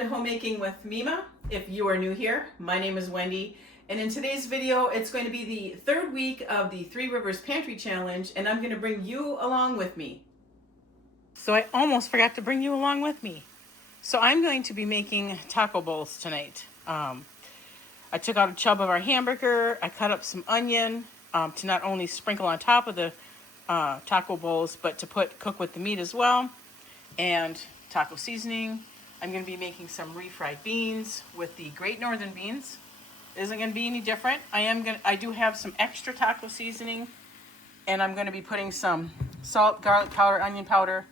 to Homemaking with Mima. If you are new here, my name is Wendy, and in today's video it's going to be the third week of the Three Rivers Pantry Challenge, and I'm going to bring you along with me. So I almost forgot to bring you along with me. So I'm going to be making taco bowls tonight. I took out a chub of our hamburger, I cut up some onion to not only sprinkle on top of the taco bowls, but to cook with the meat as well, and taco seasoning. I'm going to be making some refried beans with the Great Northern beans. It isn't going to be any different. I do have some extra taco seasoning, and I'm going to be putting some salt, garlic powder, onion powder,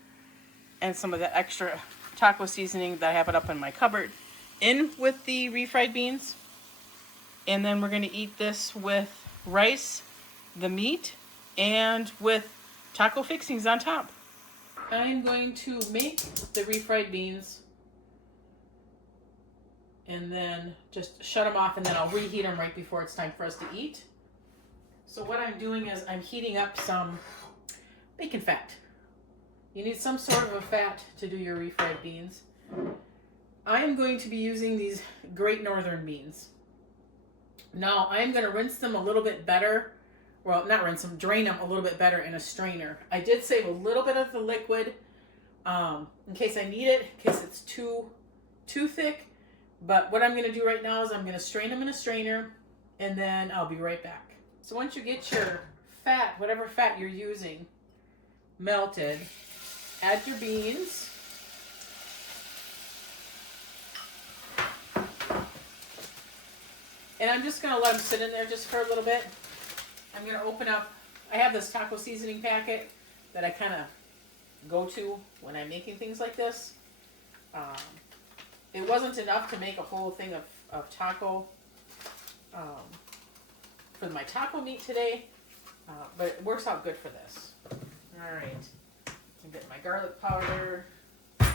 and some of the extra taco seasoning that I have it up in my cupboard in with the refried beans. And then we're going to eat this with rice, the meat, and with taco fixings on top. I'm going to make the refried beans and then just shut them off, and then I'll reheat them right before it's time for us to eat. So what I'm doing is I'm heating up some bacon fat. You need some sort of a fat to do your refried beans. I am going to be using these Great Northern beans. Now I am going to rinse them a little bit better. Well, not rinse them, drain them a little bit better in a strainer. I did save a little bit of the liquid in case I need it, in case it's too thick. But what I'm going to do right now is I'm going to strain them in a strainer, and then I'll be right back. So once you get your fat, whatever fat you're using, melted, add your beans. And I'm just going to let them sit in there just for a little bit. I'm going to open up, I have this taco seasoning packet that I kind of go to when I'm making things like this. It wasn't enough to make a whole thing of taco for my taco meat today, but it works out good for this. All right, I'm getting my garlic powder, my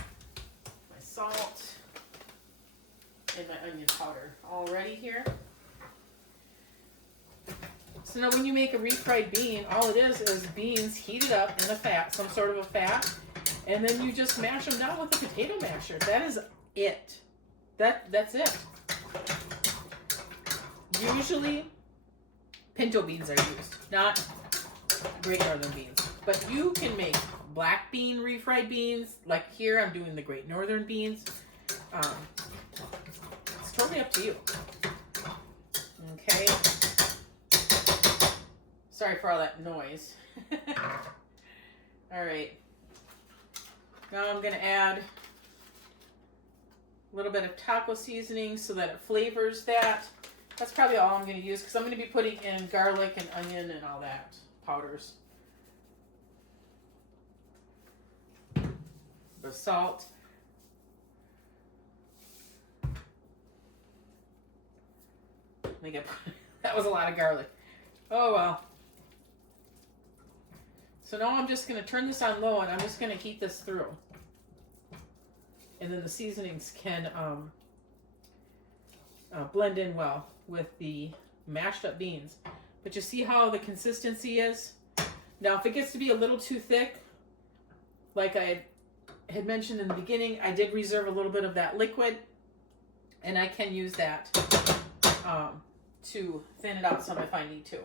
salt, and my onion powder all ready here. So now when you make a refried bean, all it is beans heated up in a fat, some sort of a fat, and then you just mash them down with a potato masher. That is it. That's it. Usually pinto beans are used, not Great Northern beans. But you can make black bean refried beans. Like here I'm doing the Great Northern beans. It's totally up to you. Okay. Sorry for all that noise. All right. Now I'm going to add a little bit of taco seasoning so that it flavors that. That's probably all I'm going to use because I'm going to be putting in garlic and onion and all that powders. The salt. I think that was a lot of garlic. Oh well. So now I'm just going to turn this on low, and I'm just going to heat this through. And then the seasonings can blend in well with the mashed up beans. But you see how the consistency is? Now if it gets to be a little too thick, like I had mentioned in the beginning, I did reserve a little bit of that liquid, and I can use that to thin it out some if I need to.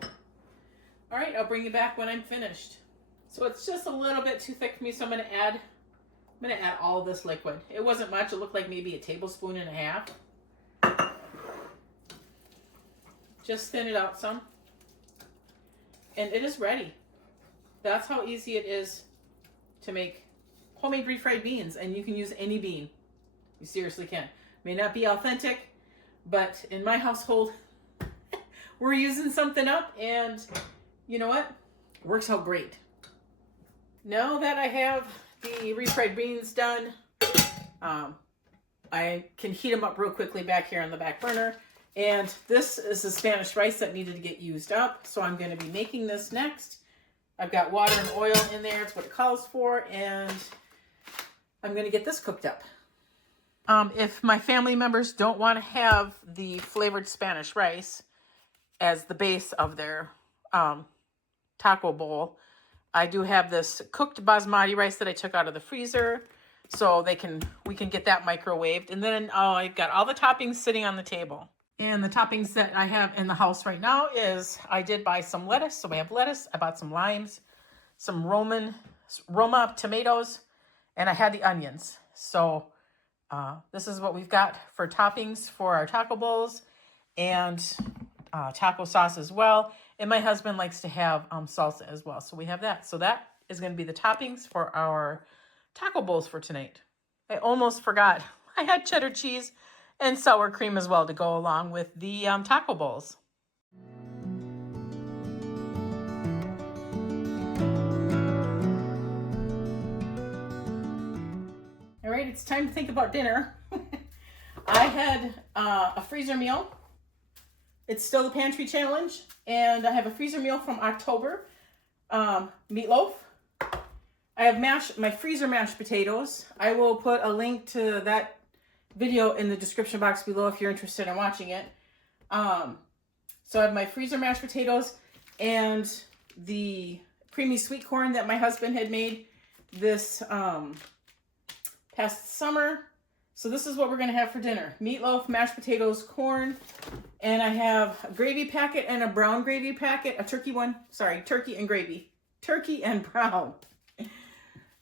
All right, I'll bring you back when I'm finished. So it's just a little bit too thick for me, so I'm going to add all of this liquid. It wasn't much. It looked like maybe a tablespoon and a half. Just thin it out some. And it is ready. That's how easy it is to make homemade refried beans, and you can use any bean. You seriously can. May not be authentic, but in my household, we're using something up, and you know what? It works out great. Now that I have the refried beans done, I can heat them up real quickly back here on the back burner. And this is the Spanish rice that needed to get used up, so I'm going to be making this next. I've got water and oil in there. It's what it calls for, and I'm going to get this cooked up. If my family members don't want to have the flavored Spanish rice as the base of their taco bowl, I do have this cooked basmati rice that I took out of the freezer. so we can get that microwaved. And then I've got all the toppings sitting on the table. And the toppings that I have in the house right now is I did buy some lettuce. So I have lettuce. I bought some limes, some Roma tomatoes, and I had the onions. So this is what we've got for toppings for our taco bowls and taco sauce as well. And my husband likes to have salsa as well. So we have that. So that is going to be the toppings for our taco bowls for tonight. I almost forgot. I had cheddar cheese and sour cream as well to go along with the taco bowls. All right, it's time to think about dinner. I had a freezer meal. It's still the pantry challenge, and I have a freezer meal from October. Meatloaf. I have my freezer mashed potatoes. I will put a link to that video in the description box below if you're interested in watching it. So I have my freezer mashed potatoes and the creamy sweet corn that my husband had made this past summer. So this is what we're going to have for dinner. Meatloaf, mashed potatoes, corn, and I have a gravy packet and a brown gravy packet, a turkey one. Sorry, turkey and gravy. Turkey and brown.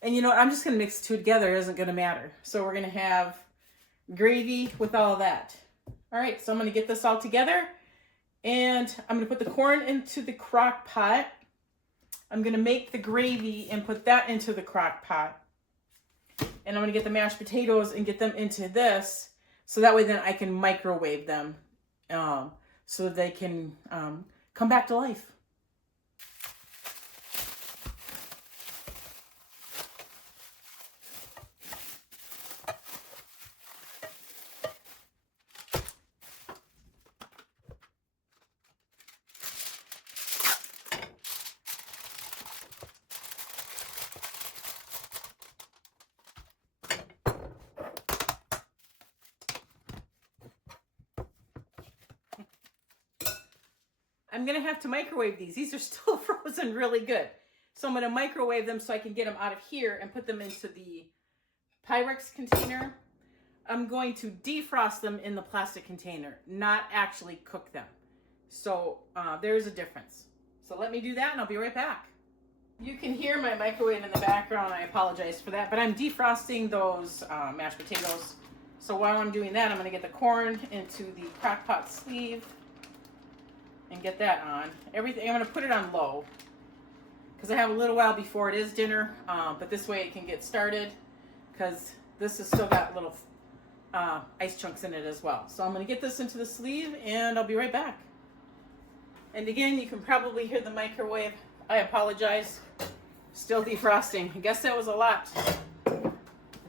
And you know what? I'm just going to mix the two together. It isn't going to matter. So we're going to have gravy with all of that. All right, so I'm going to get this all together. And I'm going to put the corn into the crock pot. I'm going to make the gravy and put that into the crock pot. And I'm going to get the mashed potatoes and get them into this. So that way then I can microwave them so they can come back to life. I'm going to have to microwave these. These are still frozen really good. So I'm going to microwave them so I can get them out of here and put them into the Pyrex container. I'm going to defrost them in the plastic container, not actually cook them. So there's a difference. So let me do that and I'll be right back. You can hear my microwave in the background. I apologize for that, but I'm defrosting those mashed potatoes. So while I'm doing that, I'm going to get the corn into the crock pot sleeve and get that on. Everything, I'm going to put it on low because I have a little while before it is dinner, but this way it can get started because this has still got little ice chunks in it as well. So I'm going to get this into the sleeve and I'll be right back. And again, you can probably hear the microwave. I apologize. Still defrosting. I guess that was a lot. I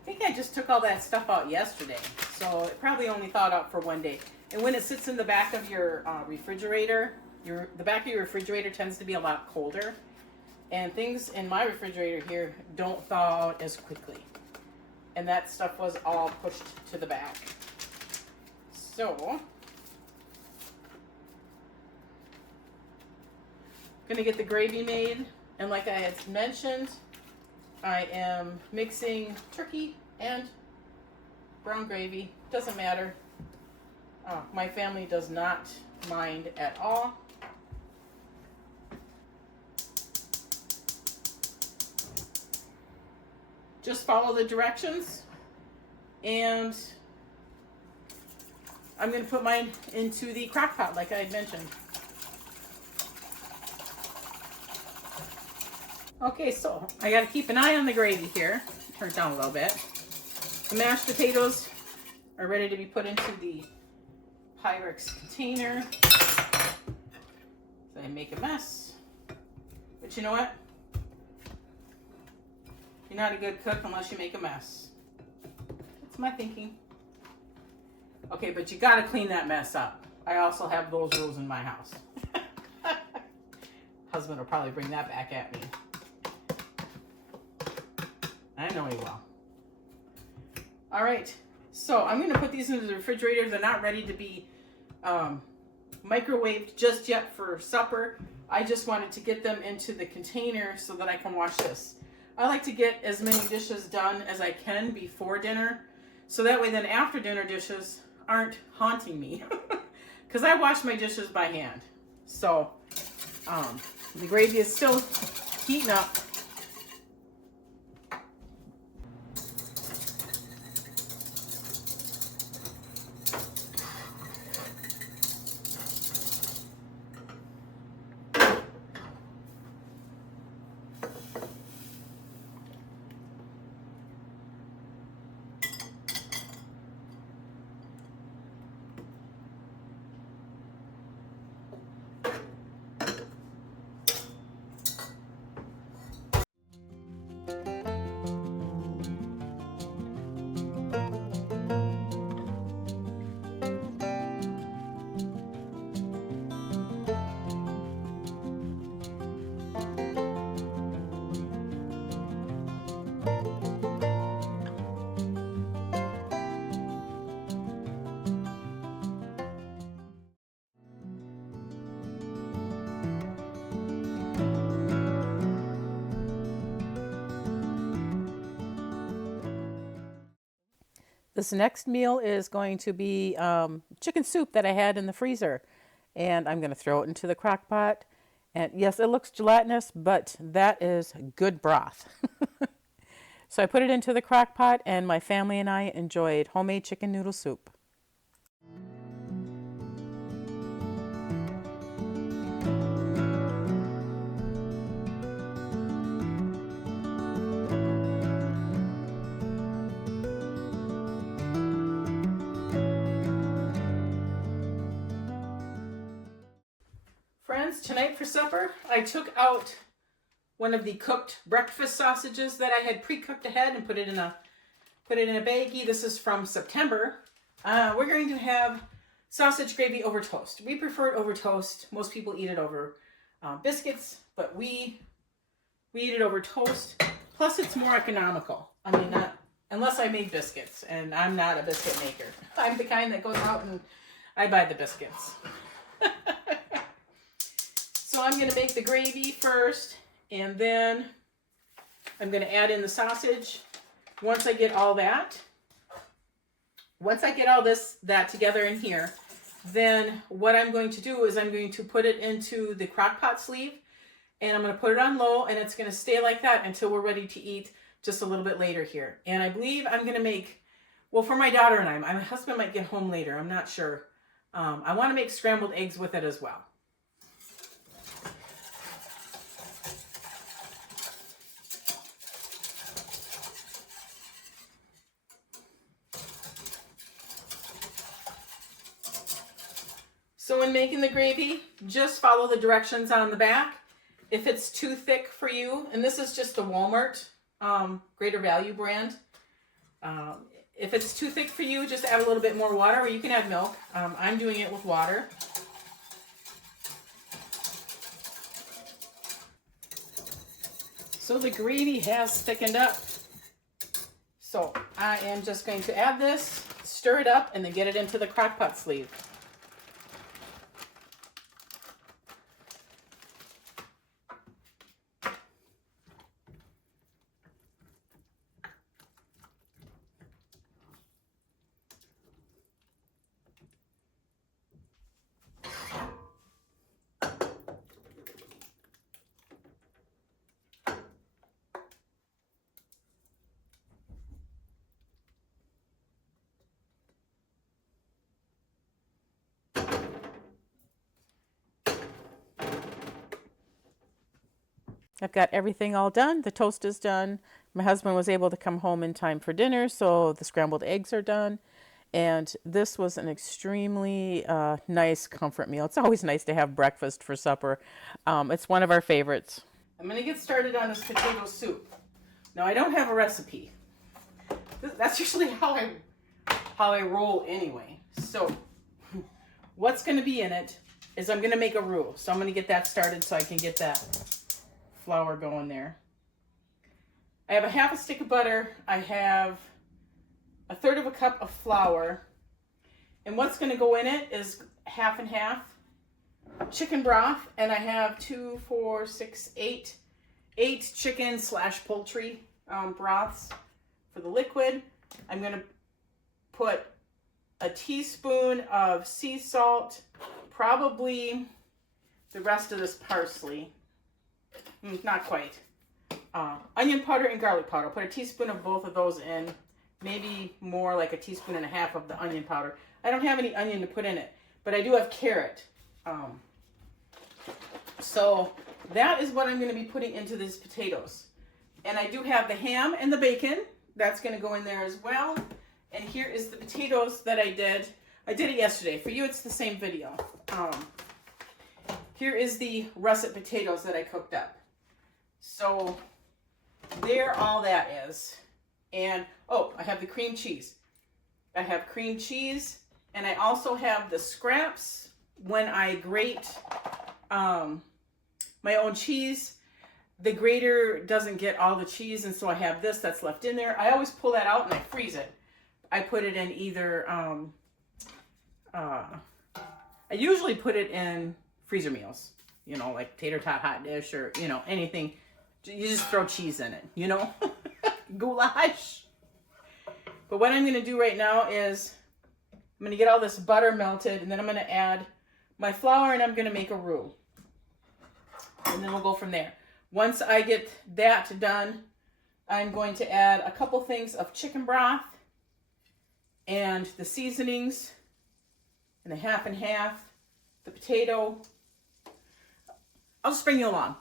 think I just took all that stuff out yesterday, so it probably only thawed out for one day. And when it sits in the back of your refrigerator, the back of your refrigerator tends to be a lot colder. And things in my refrigerator here don't thaw out as quickly. And that stuff was all pushed to the back. So, I'm gonna get the gravy made. And like I had mentioned, I am mixing turkey and brown gravy. Doesn't matter. My family does not mind at all. Just follow the directions, and I'm going to put mine into the crock pot like I had mentioned. Okay, so I got to keep an eye on the gravy here. Turn it down a little bit. The mashed potatoes are ready to be put into the Pyrex container. So I make a mess. But you know what? You're not a good cook unless you make a mess. That's my thinking. Okay, but you gotta clean that mess up. I also have those rules in my house. Husband will probably bring that back at me. I know he will. All right, so I'm gonna put these into the refrigerator. They're not ready to be microwaved just yet for supper. I just wanted to get them into the container so that I can wash this. I like to get as many dishes done as I can before dinner, so that way then after dinner dishes aren't haunting me, because I wash my dishes by hand. So the gravy is still heating up. This next meal is going to be chicken soup that I had in the freezer. And I'm going to throw it into the crock pot. And yes, it looks gelatinous, but that is good broth. So I put it into the crock pot, and my family and I enjoyed homemade chicken noodle soup. Friends, tonight for supper, I took out one of the cooked breakfast sausages that I had pre-cooked ahead and put it in a baggie. This is from September. We're going to have sausage gravy over toast. We prefer it over toast. Most people eat it over biscuits, but we eat it over toast. Plus, it's more economical. I mean, not unless I made biscuits, and I'm not a biscuit maker. I'm the kind that goes out and I buy the biscuits. So I'm going to make the gravy first, and then I'm going to add in the sausage. Once I get all that together in here, then what I'm going to do is I'm going to put it into the crock pot sleeve, and I'm going to put it on low, and it's going to stay like that until we're ready to eat just a little bit later here. And I believe I'm going to make, well, for my daughter and I, my husband might get home later. I'm not sure. I want to make scrambled eggs with it as well. So when making the gravy, just follow the directions on the back. If it's too thick for you, and this is just the Walmart Greater Value brand. If it's too thick for you, just add a little bit more water, or you can add milk. I'm doing it with water. So the gravy has thickened up. So I am just going to add this, stir it up, and then get it into the crock pot sleeve. I've got everything all done. The toast is done. My husband was able to come home in time for dinner, so the scrambled eggs are done. And this was an extremely nice comfort meal. It's always nice to have breakfast for supper. It's one of our favorites. I'm going to get started on this potato soup. Now, I don't have a recipe. That's usually how I roll anyway. So what's going to be in it is I'm going to make a roux. So I'm going to get that started so I can get that flour going there. I have a half a stick of butter. I have a third of a cup of flour. And what's going to go in it is half and half chicken broth. And I have 2, 4, 6, 8 8 chicken / poultry broths for the liquid. I'm going to put a teaspoon of sea salt, probably the rest of this parsley. Not quite. Onion powder and garlic powder. Put a teaspoon of both of those in. Maybe more, like a teaspoon and a half of the onion powder. I don't have any onion to put in it, but I do have carrot. So that is what I'm going to be putting into these potatoes. And I do have the ham and the bacon. That's going to go in there as well. And here is the potatoes that I did. I did it yesterday. For you, it's the same video. Here is the russet potatoes that I cooked up. So there all that is. And, oh, I have the cream cheese. I have cream cheese. And I also have the scraps when I grate my own cheese. The grater doesn't get all the cheese, and so I have this that's left in there. I always pull that out and I freeze it. I put it in either, I usually put it in freezer meals, you know, like tater tot hot dish or, you know, anything. You just throw cheese in it, you know, goulash. But what I'm going to do right now is I'm going to get all this butter melted, and then I'm going to add my flour, and I'm going to make a roux. And then we'll go from there. Once I get that done, I'm going to add a couple things of chicken broth and the seasonings and the half and half, the potato. I'll just bring you along.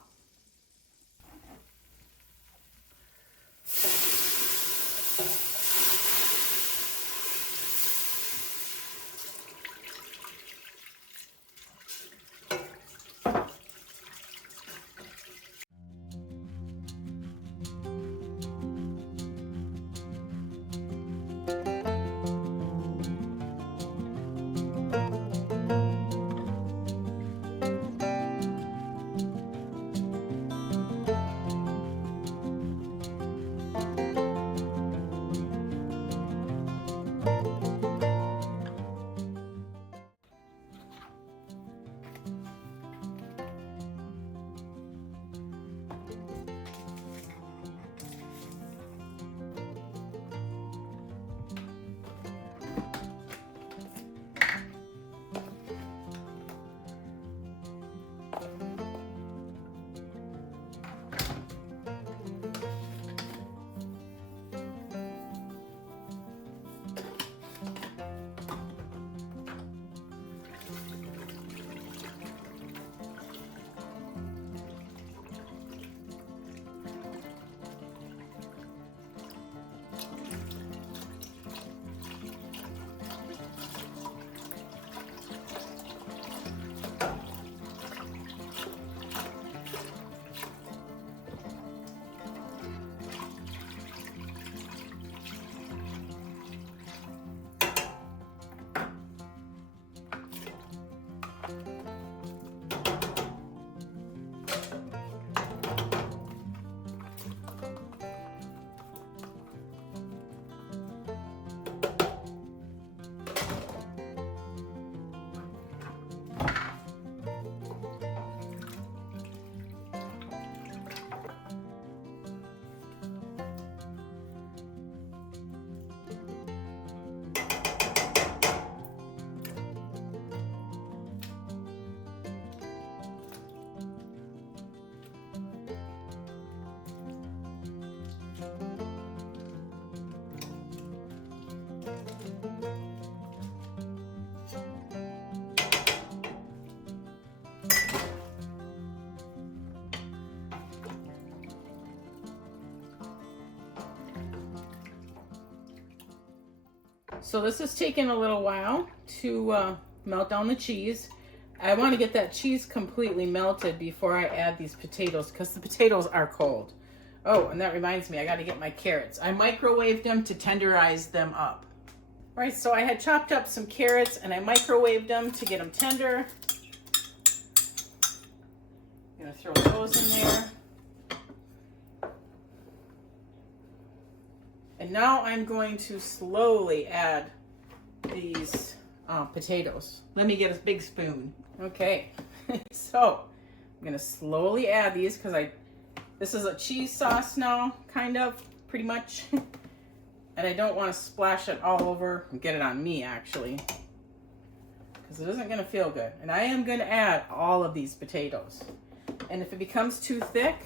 So this is taking a little while to melt down the cheese. I want to get that cheese completely melted before I add these potatoes because the potatoes are cold. Oh, and that reminds me, I got to get my carrots. I microwaved them to tenderize them up. All right, so I had chopped up some carrots and I microwaved them to get them tender. I'm going to throw those in there. And now I'm going to slowly add these potatoes. Let me get a big spoon. Okay, so I'm going to slowly add these because I This is a cheese sauce now, kind of, pretty much. And I don't want to splash it all over and get it on me, actually, because it isn't going to feel good. And I am going to add all of these potatoes. And if it becomes too thick,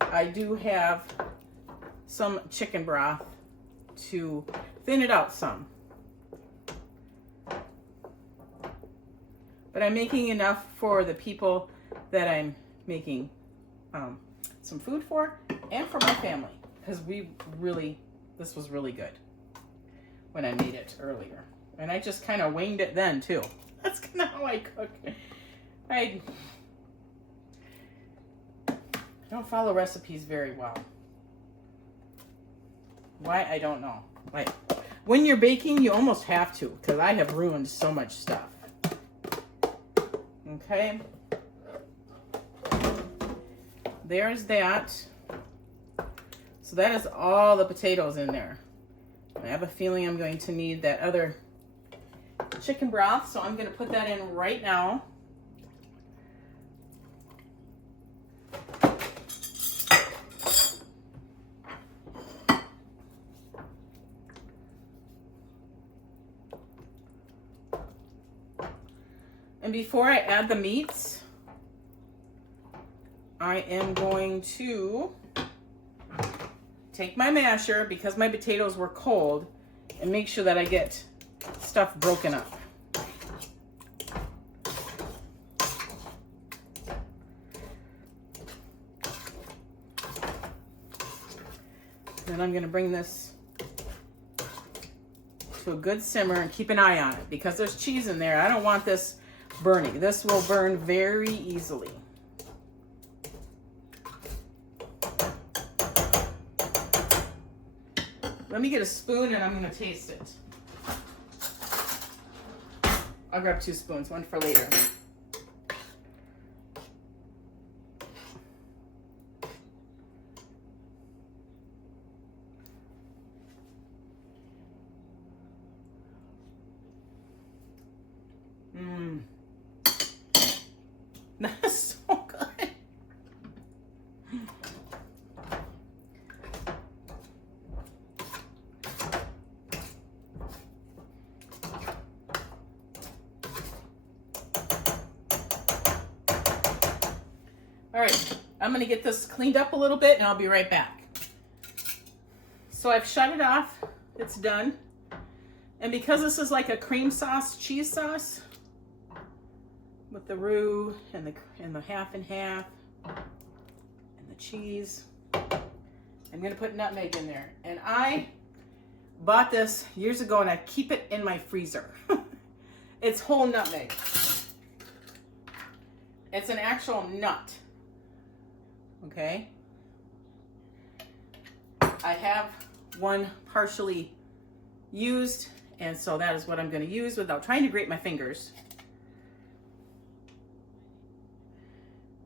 I do have some chicken broth to thin it out some. But I'm making enough for the people that I'm making some food for and for my family, because this was really good when I made it earlier. And I just kind of winged it then too. That's kind of how I cook. I don't follow recipes very well. Why, I don't know. Like, when you're baking, you almost have to, because I have ruined so much stuff. Okay. There's that. So that is all the potatoes in there. I have a feeling I'm going to need that other chicken broth, so I'm going to put that in right now. And before I add the meats, I am going to take my masher, because my potatoes were cold, and make sure that I get stuff broken up. Then I'm going to bring this to a good simmer and keep an eye on it, because there's cheese in there. I don't want this burning. This will burn very easily. Let me get a spoon and I'm going to taste it. I'll grab 2 spoons, one for later. That's so good. All right, I'm gonna get this cleaned up a little bit and I'll be right back. So I've shut it off, it's done. And because this is like a cream sauce, cheese sauce, with the roux and the half and half and the cheese, I'm gonna put nutmeg in there. And I bought this years ago and I keep it in my freezer. It's whole nutmeg. It's an actual nut. Okay. I have one partially used, and so that is what I'm going to use without trying to grate my fingers.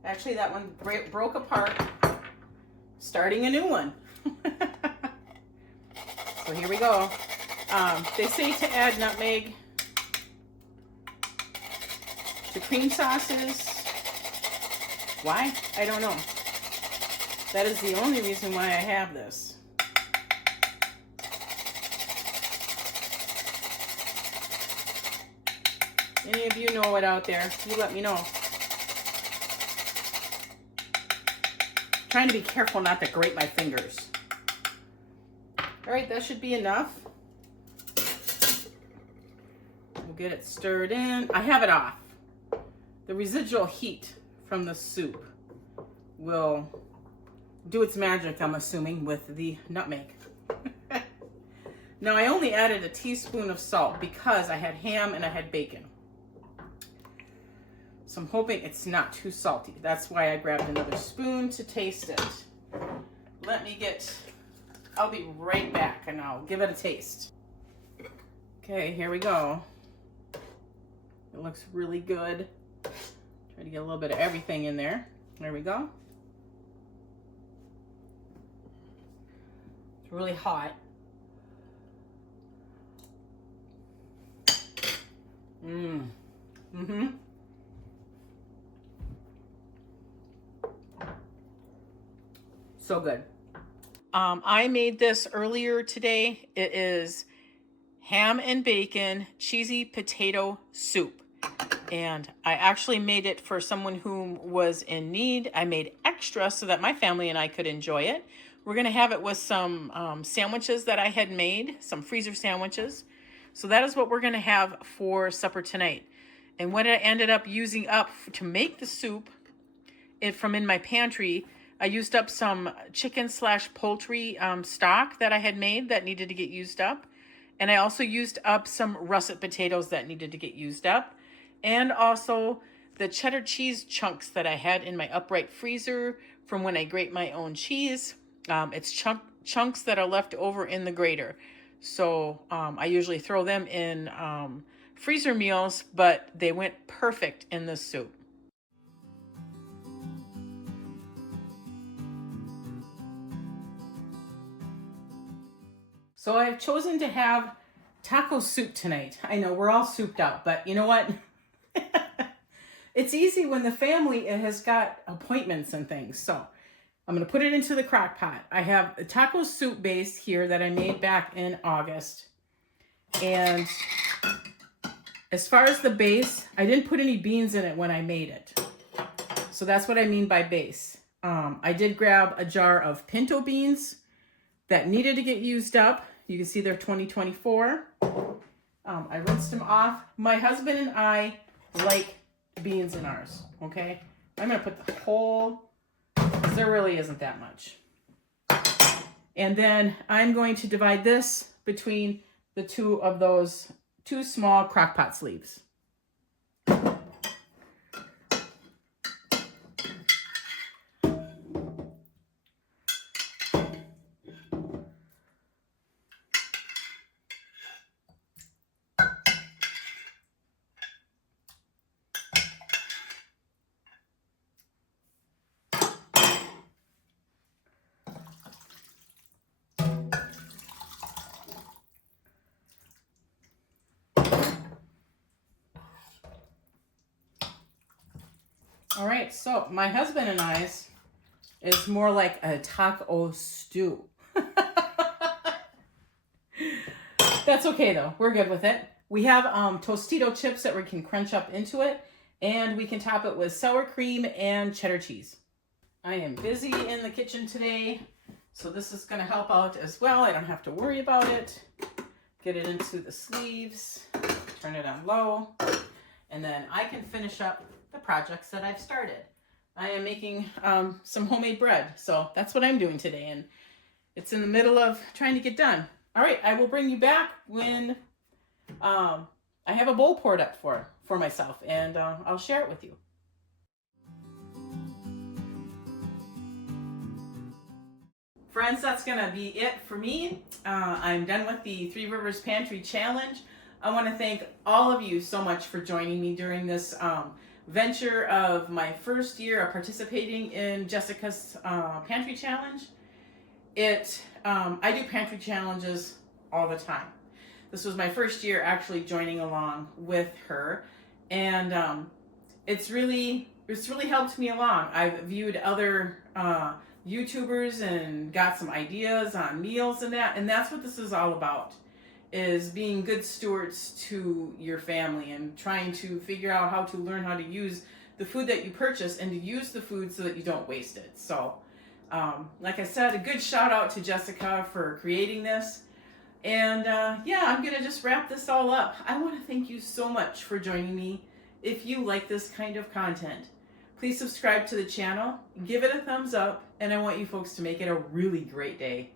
Actually, that one broke apart, starting a new one. So here we go. They say to add nutmeg to cream sauces. Why? I don't know. That is the only reason why I have this. Any of you know it out there, you let me know. Trying to be careful not to grate my fingers. All right, that should be enough. We'll get it stirred in. I have it off. The residual heat from the soup will do its magic, I'm assuming, with the nutmeg. Now, I only added a teaspoon of salt because I had ham and I had bacon. So I'm hoping it's not too salty. That's why I grabbed another spoon to taste it. I'll be right back and I'll give it a taste. Okay, here we go. It looks really good. Try to get a little bit of everything in there. There we go. It's really hot. So good. I made this earlier today. It is ham and bacon cheesy potato soup. And I actually made it for someone who was in need. I made extra so that my family and I could enjoy it. We're going to have it with some sandwiches that I had made, some freezer sandwiches. So that is what we're going to have for supper tonight. And what I ended up using up to make the soup from in my pantry, I used up some chicken/poultry stock that I had made that needed to get used up. And I also used up some russet potatoes that needed to get used up. And also the cheddar cheese chunks that I had in my upright freezer from when I grate my own cheese. It's chunks that are left over in the grater. So I usually throw them in freezer meals, but they went perfect in this soup. So I've chosen to have taco soup tonight. I know we're all souped up, but you know what? It's easy when the family has got appointments and things. So I'm going to put it into the crock pot. I have a taco soup base here that I made back in August. And as far as the base, I didn't put any beans in it when I made it. So that's what I mean by base. I did grab a jar of pinto beans that needed to get used up. You can see they're 2024. I rinsed them off. My husband and I like beans in ours, okay? I'm going to put the whole, because there really isn't that much. And then I'm going to divide this between the two of those two small crock pot sleeves. All right, so my husband and I's is more like a taco stew. That's okay though, we're good with it. We have Tostito chips that we can crunch up into it, and we can top it with sour cream and cheddar cheese. I am busy in the kitchen today, so this is gonna help out as well. I don't have to worry about it. Get it into the sleeves, turn it on low, and then I can finish up the projects that I've started. I am making some homemade bread, so that's what I'm doing today, and it's in the middle of trying to get done. All right, I will bring you back when I have a bowl poured up for myself, and I'll share it with you. Friends, that's gonna be it for me. I'm done with the Three Rivers Pantry Challenge. I want to thank all of you so much for joining me during this venture of my first year of participating in Jessica's Pantry Challenge. I do pantry challenges all the time. This was my first year actually joining along with her, and it's really helped me along. I've viewed other YouTubers and got some ideas on meals and that's what this is all about, is being good stewards to your family and trying to figure out how to learn how to use the food that you purchase and to use the food so that you don't waste it. So like I said, a good shout out to Jessica for creating this. And yeah, I'm gonna just wrap this all up. I want to thank you so much for joining me. If you like this kind of content, please subscribe to the channel, give it a thumbs up, and I want you folks to make it a really great day.